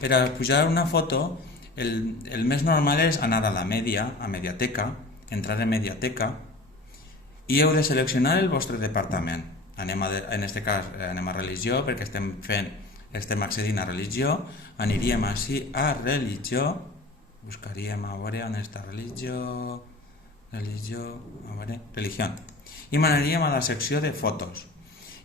per a pujar una foto, el més normal és anar a la Media, a Mediateca, entrar en Mediateca, i heu de seleccionar el vostre departament. En aquest cas anem a religió, perquè estem accedint a religió. Aniríem així a religió, buscaríem a veure on està religió, a veure, religió, i m'aniríem a la secció de fotos.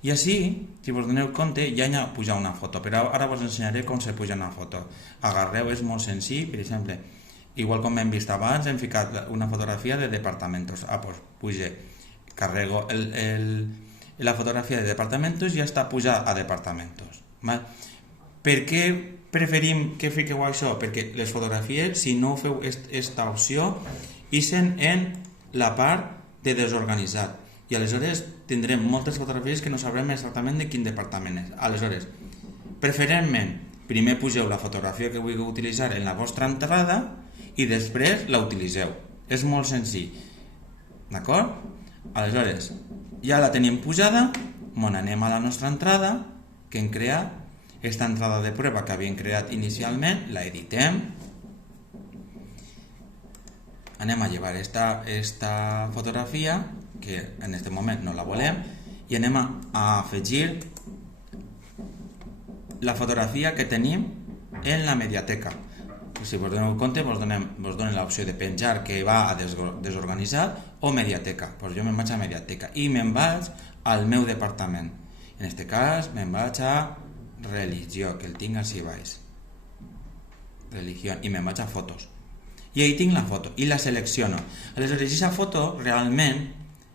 I així, si vos doneu compte, ja hi ha pujar una foto, però ara vos ensenyaré com se puja una foto. Agarreu, és molt senzill, per exemple, igual com hem vist abans, hem ficat una fotografia de departamentos. Doncs puje, carrego la fotografia de departamentos i ja està pujada a departamentos. Val? Per què preferim que fiqueu això? Perquè les fotografies, si no feu aquesta opció, ixen en la part de desorganitzat. I aleshores tindrem moltes fotografies que no sabrem exactament de quin departament és. Aleshores, preferentment, primer pugeu la fotografia que vulgueu utilitzar en la vostra entrada i després la utilitzeu. És molt senzill. D'acord? Aleshores, ja la tenim pujada, anem a la nostra entrada que hem creat. Esta entrada de prueba que havíem creat inicialment, la editem. Anem a llevar esta fotografia, que en aquest moment no la volem, i anem a afegir la fotografia que tenim en la Mediateca. Si vos doneu compte, vos donen l'opció de penjar, que va a desorganitzat, o Mediateca. Doncs jo me'n vaig a Mediateca i me'n vaig al meu departament. En aquest cas me'n vaig a religió, que el tinc així baix, religió, i me'n vaig a fotos i ahí tinc la foto i la selecciono. Aleshores, aquesta foto realment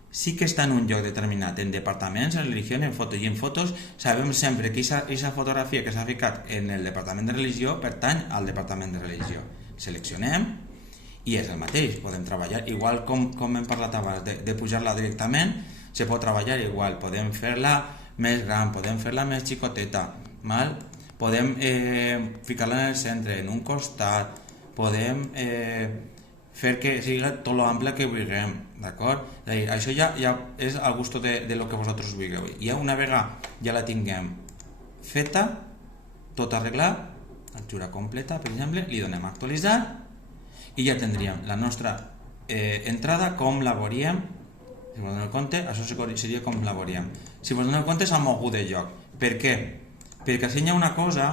sí que està en un lloc determinat, en departaments, en religió, en fotos, i en fotos sabem sempre que aquesta fotografia que s'ha ficat en el departament de religió pertany al departament de religió. Seleccionem i és el mateix, podem treballar igual com hem parlat abans de pujar-la directament. Se pot treballar igual, podem fer-la més gran, podem fer-la més xicoteta, podem ficar-la en el centre, en un costat, podem fer que sigui tot l'ample que vulguem, d'acord? Això ja és al gust de lo que vosaltres vulgueu. I una vegada ja la tinguem feta, tot arreglat, altura completa, per exemple, li donem a actualitzar i ja tindríem la nostra entrada com la veuríem. Si vos doneu compte, això seria com la veuríem. Si vos doneu compte, s'ha mogut de lloc. Per què? Perquè així hi ha una cosa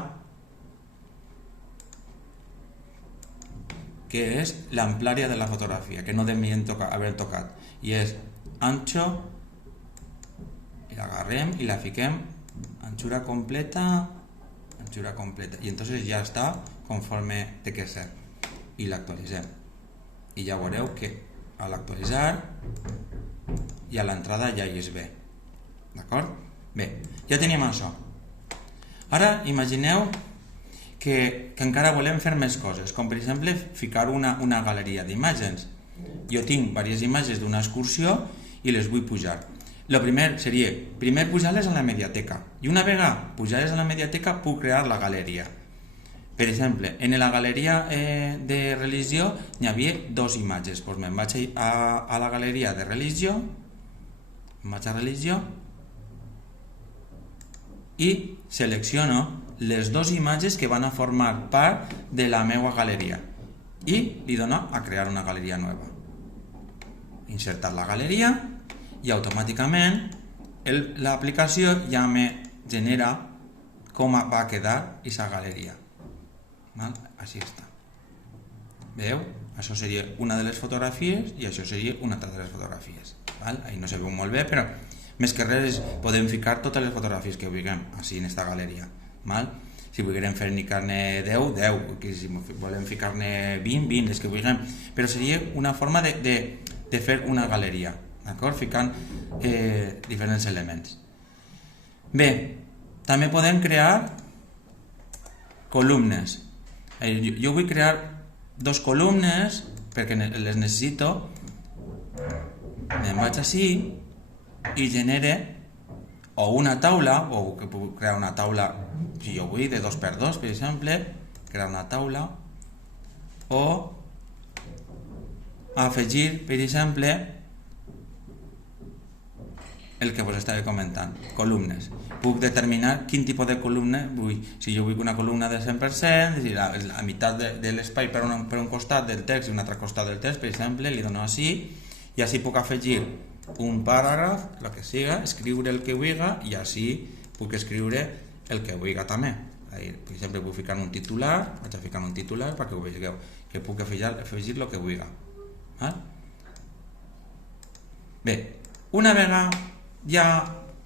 que és l'amplària de la fotografia, que no devien haver tocat, i és ancho, i l'agarrem i la fiquem anchura completa, i entonces ja està conforme té que ser, i l'actualitzem, i ja veureu que a l'actualitzar i a l'entrada ja hi és bé, d'acord? Bé, ja tenim això. Ara imagineu que encara volem fer més coses, com per exemple ficar una galeria d'imatges. Jo tinc diverses imatges d'una excursió i les vull pujar. El primer seria, pujar-les a la Mediateca, i una vegada pujar-les a la Mediateca puc crear la galeria. Per exemple, en la galeria de religió n'hi havia dues imatges, doncs me'n vaig a la galeria de religió, i selecciono les dues imatges que van a formar part de la meva galeria i li dono a crear una galeria nova. Insertar la galeria i automàticament l'aplicació ja me genera com va quedar aquesta galeria. Així està. Veieu? Això seria una de les fotografies i això seria una altra de les fotografies. Ahí no se veu molt bé, però més que res podem ficar totes les fotografies que vulguem així en aquesta galeria. Si volguem ficar-ne 10, 10, si volem ficar-ne 20, 20, les que vulguem, però seria una forma de fer una galeria, d'acord? Ficant diferents elements. Bé, també podem crear columnes. Jo vull crear dos columnes perquè les necessito. Me'n vaig així i genere o una taula, o que puc crear una taula, si jo vull, de 2x2, per exemple, crear una taula, o afegir, per exemple, el que vos estava comentant, columnes. Puc determinar quin tipus de columna vull. Si jo vull una columna de 100%, és a dir, la meitat de l'espai per un costat del text i un altre costat del text, per exemple, li dono així, i així puc afegir un paràgraf, el que siga, escriure el que vulga, i així puc escriure el que vulga també. Per exemple, puc ficar un titular, vaig a ficar un titular perquè ho veieu, que puc afegir el que vulga. Bé, una vegada ja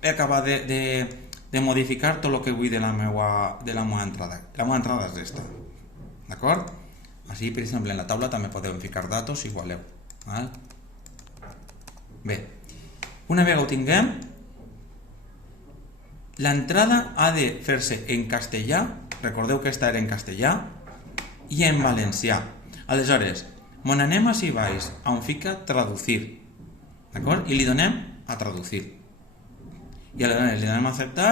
he acabat de modificar tot el que vull de la meva entrada. La meva entrada és aquesta, d'acord? Així, per exemple, en la taula també podeu ficar datos si voleu. Bé, una vegada ho tinguem, l'entrada ha de fer-se en castellà, recordeu que esta era en castellà, i en valencià. Aleshores, mon anem així baix, on fica traducir, d'acord? I li donem a traducir. I aleshores li donem a acceptar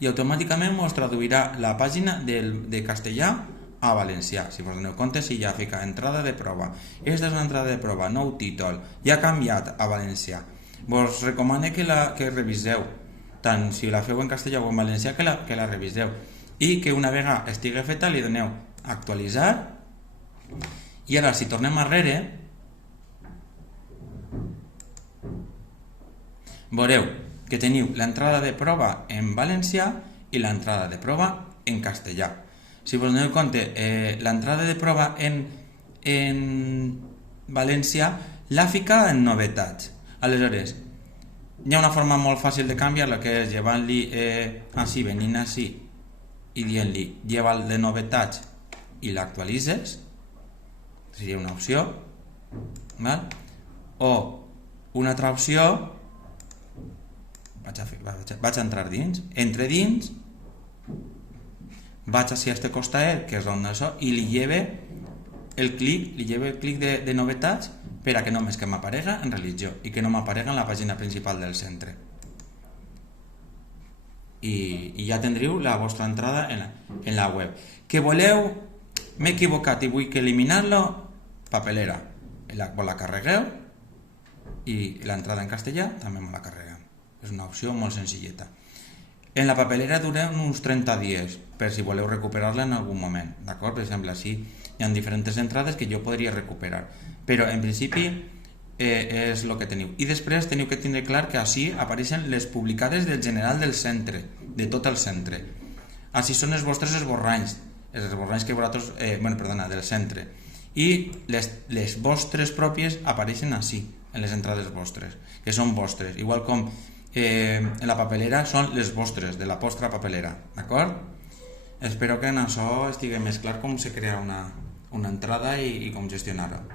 i automàticament ens traduirà la pàgina de castellà a valencià. Si vos doneu compte, si ja fica entrada de prova. Esta és una entrada de prova, nou títol, ja ha canviat a valencià. Vos recomano que reviseu, tant si la feu en castellà o en valencià, que la reviseu. I que una vegada estigui feta li doneu a actualitzar. I ara, si tornem arrere, veureu que teniu l'entrada de prova en valencià i l'entrada de prova en castellà. Si vos doneu compte, l'entrada de prova en valencià l'ha ficat en novetats. Aleshores, hi ha una forma molt fàcil de canviar-la, que és llevant-li així, venint així i dient-li lleva-el de novetats i l'actualitzes, seria una opció, o una altra opció, vaig a entrar dins, entre dins, vaig a este costaet, que és on això, i li lleve el clic de novetats per a que només que m'aparega en religió i que no m'aparega en la pàgina principal del centre. I ja tindreu la vostra entrada en la web. Que voleu, m'he equivocat i vull que eliminar-lo, papelera, vos la carregueu i l'entrada en castellà també me la carregueu. És una opció molt senzilleta. En la papelera dureu uns 30 dies per si voleu recuperar-la en algun moment, d'acord? Per exemple, així hi ha diferents entrades que jo podria recuperar, però en principi és el que teniu. I després teniu que tindre clar que així apareixen les publicades del general del centre, de tot el centre. Així són els vostres esborranys que vosaltres, del centre. I les vostres pròpies apareixen així, en les entrades vostres, que són vostres, igual com en la papelera són les vostres, de la vostra papelera, d'acord? Espero que en això estigui més clar com se crea una entrada i com gestionar-ho.